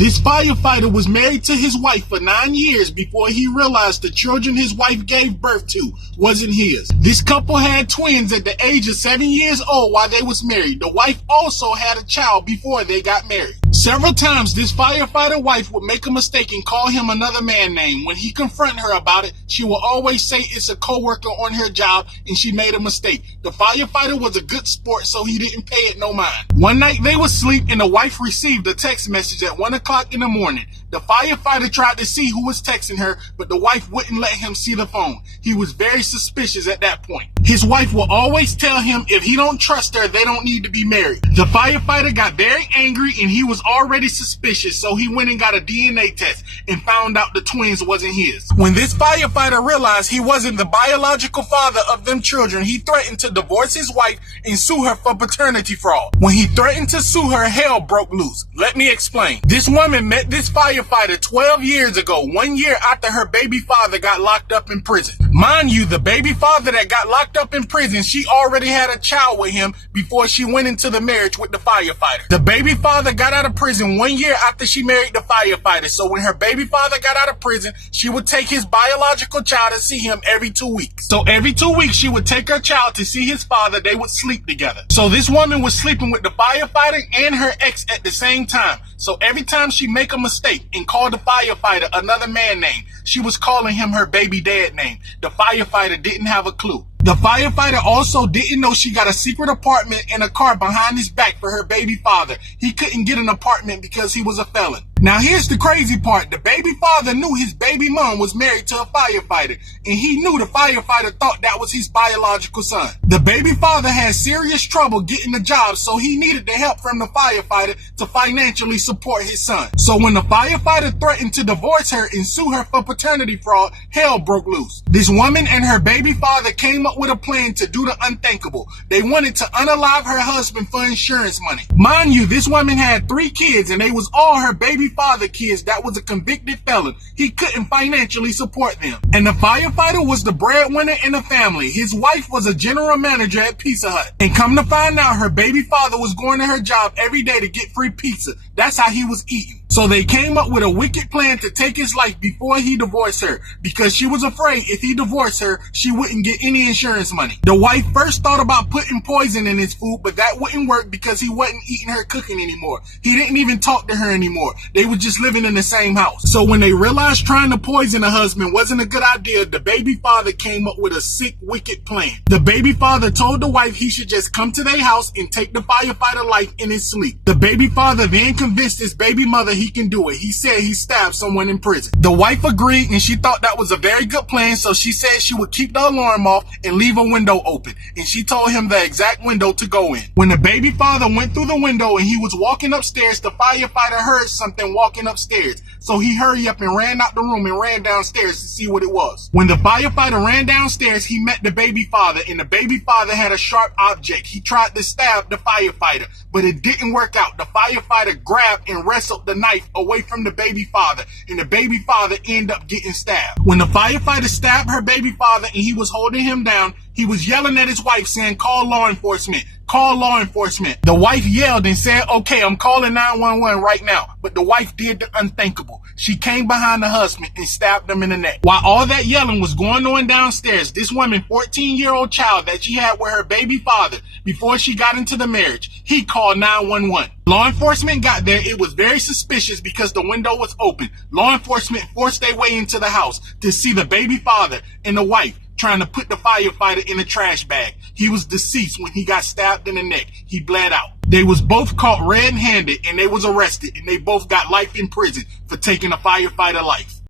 This firefighter was married to his wife for 9 years before he realized the children his wife gave birth to wasn't his. This couple had twins at the age of 7 years old while they was married. The wife also had a child before they got married. Several times this firefighter wife would make a mistake and call him another man name. When he confronted her about it, she will always say it's a coworker on her job and she made a mistake. The firefighter was a good sport, so he didn't pay it no mind. One night they was asleep and the wife received a text message at 1 o'clock in the morning. The firefighter tried to see who was texting her, but the wife wouldn't let him see the phone. He was very suspicious at that point. His wife will always tell him if he don't trust her, they don't need to be married. The firefighter got very angry and he was already suspicious, so he went and got a DNA test and found out the twins wasn't his. When this firefighter realized he wasn't the biological father of them children, he threatened to divorce his wife and sue her for paternity fraud. When he threatened to sue her, hell broke loose. Let me explain. This woman met this firefighter 12 years ago, 1 year after her baby father got locked up in prison. Mind you, the baby father that got locked up in prison, she already had a child with him before she went into the marriage with the firefighter. The baby father got out of prison 1 year after she married the firefighter. So when her baby father got out of prison, she would take his biological child to see him every 2 weeks. So every 2 weeks, she would take her child to see his father. They would sleep together. So this woman was sleeping with the firefighter and her ex at the same time. So every time she make a mistake and call the firefighter another man name, she was calling him her baby dad name. The firefighter didn't have a clue. The firefighter also didn't know she got a secret apartment and a car behind his back for her baby father. He couldn't get an apartment because he was a felon. Now here's the crazy part. The baby father knew his baby mom was married to a firefighter, and he knew the firefighter thought that was his biological son. The baby father had serious trouble getting a job, so he needed the help from the firefighter to financially support his son. So when the firefighter threatened to divorce her and sue her for paternity fraud, hell broke loose. This woman and her baby father came up with a plan to do the unthinkable. They wanted to unalive her husband for insurance money. Mind you, this woman had 3 kids and they was all her baby father kids that was a convicted felon. He couldn't financially support them. And the firefighter was the breadwinner in the family. His wife was a general manager at Pizza Hut. And come to find out, her baby father was going to her job every day to get free pizza. That's how he was eating. So they came up with a wicked plan to take his life before he divorced her, because she was afraid if he divorced her, she wouldn't get any insurance money. The wife first thought about putting poison in his food, but that wouldn't work because he wasn't eating her cooking anymore. He didn't even talk to her anymore. They were just living in the same house. So when they realized trying to poison the husband wasn't a good idea, the baby father came up with a sick, wicked plan. The baby father told the wife he should just come to their house and take the firefighter life in his sleep. The baby father then convinced his baby mother he can do it. He said he stabbed someone in prison. The wife agreed and she thought that was a very good plan, so she said she would keep the alarm off and leave a window open, and she told him the exact window to go in. When the baby father went through the window and he was walking upstairs, the firefighter heard something walking upstairs. So he hurried up and ran out the room and ran downstairs to see what it was. When the firefighter ran downstairs, he met the baby father, and the baby father had a sharp object. He tried to stab the firefighter, but it didn't work out. The firefighter grabbed and wrestled the knife away from the baby father, and the baby father ended up getting stabbed. When the firefighter stabbed her baby father and he was holding him down, he was yelling at his wife saying, "Call law enforcement. Call law enforcement." The wife yelled and said, "Okay, I'm calling 911 right now." But the wife did the unthinkable. She came behind the husband and stabbed him in the neck. While all that yelling was going on downstairs, this woman, 14-year-old child that she had with her baby father before she got into the marriage, he called 911. Law enforcement got there. It was very suspicious because the window was open. Law enforcement forced their way into the house to see the baby father and the wife trying to put the firefighter in a trash bag. He was deceased when he got stabbed in the neck. He bled out. They was both caught red-handed and they was arrested, and they both got life in prison for taking a firefighter life.